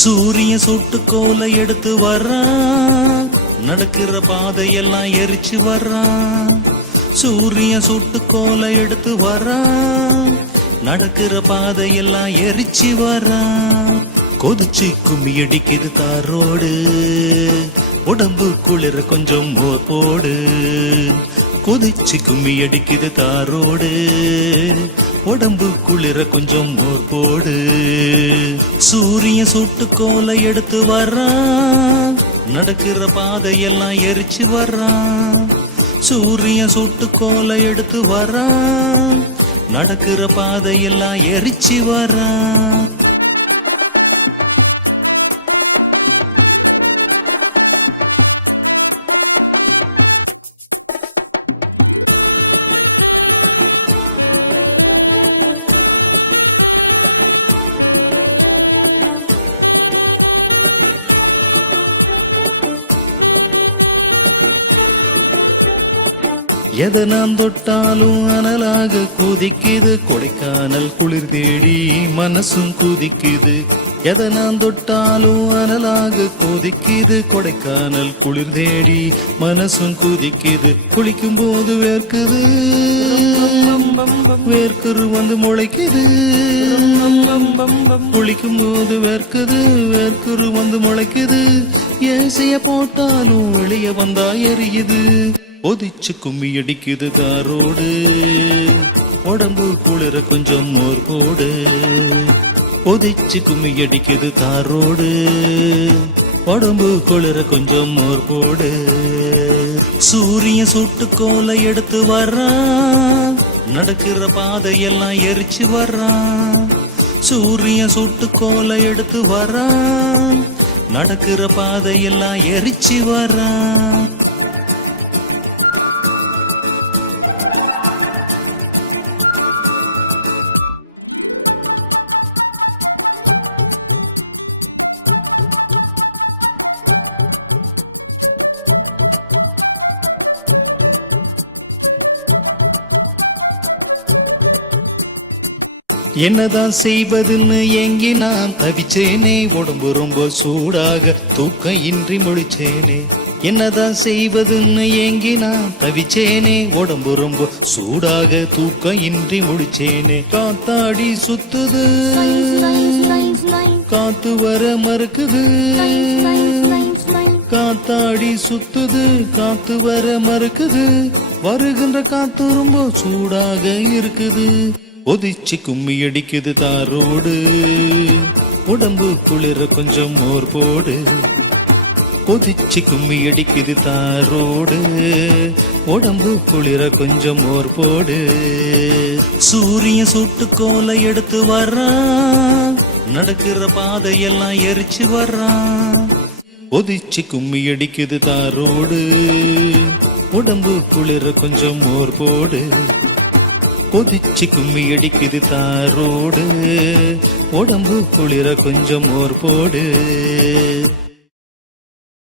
சூரிய சுட்டு கோலை எடுத்து வர்றான், நடக்கிற பாதையெல்லாம் எரிச்சு வர்றான். சூரிய சுட்டு கோலை எடுத்து வர்றான், நடக்கிற பாதையெல்லாம் எரிச்சு வர்றான். கொதிச்சு கும்மி அடிக்குது தாரோடு, உடம்பு குளிர கொஞ்சம் மோர் போடு. கொதிச்சு கும்மி அடிக்குது தாரோடு, உடம்பு குளிர கொஞ்சம் மோர் போடு. சூரிய சுட்டு கோலை எடுத்து வர்றான், நடக்கிற பாதையெல்லாம் எரிச்சு வர்றான். சூரிய சுட்டு கோலை எடுத்து வர்றான், நடக்கிற பாதையெல்லாம் எரிச்சு வர்றான். எதை நான் தொட்டாலும் அனலாக குதிக்குது, கொடைக்கானல் குளிர் தேடி மனசும் குதிக்குது. எதை நான் தொட்டாலும் அனலாக குதிக்குது, கொடைக்கானல் குளிர் தேடி மனசும் குதிக்குது. குளிக்கும் போது வேர்க்குது, வேர்க்குரு வந்து முளைக்குது. குளிக்கும் போது வேர்க்குது, வேர்க்குரு வந்து முளைக்குது. ஏசிய போட்டாலும் வெளியே வந்தா எரியுது. ஒதிச்சு கும்மி அடிக்குது தாரோடு, உடம்பு குளிர கொஞ்சம் மோர் போடு. ஒதிச்சு கும்மி அடிக்குது தாரோடு, உடம்பு குளிர கொஞ்சம் மோர் போடு. சூரிய சுட்டு கோலை எடுத்து வர்றான், நடக்கிற பாதையெல்லாம் எரிச்சு வர்றான். சூரிய சுட்டு கோலை எடுத்து வர்றான், நடக்கிற பாதையெல்லாம் எரிச்சு வர்றான். என்னதான் செய்வதுன்னு ஏங்கி நான் தவிச்சேனே, உடம்பு ரொம்ப சூடாக தூக்கம் இன்றி முழிச்சேனே. என்னதான் செய்வதுன்னு ஏங்கி நான் தவிச்சேனே, உடம்பு ரொம்ப சூடாக தூக்கம் இன்றி முழிச்சேனே. காத்தாடி சுத்துது, காத்து வர மறுக்குது. காத்தாடி சுத்துது, காத்து வர மறுக்குது. வருகின்ற காத்து ரொம்ப சூடாக இருக்குது. ஒதிச்சு கும்மி அடிக்குது தாரோடு, உடம்பு குளிர கொஞ்சம் மோர் போடு. ஒதிச்சு கும்மி அடிக்குது தாரோடு, உடம்பு குளிர கொஞ்சம் மோர் போடு. சூரிய சுட்டு கோலை எடுத்து வர்றான், நடக்கிற பாதையெல்லாம் எரிச்சு வர்றான். ஒதிச்சு கும்மி அடிக்குது தாரோடு, உடம்பு குளிர கொஞ்சம் மோர் போடு. கொதிச்சு கும்மி அடிக்குது தாரோடு, உடம்பு குளிர கொஞ்சம் மோர் போடு.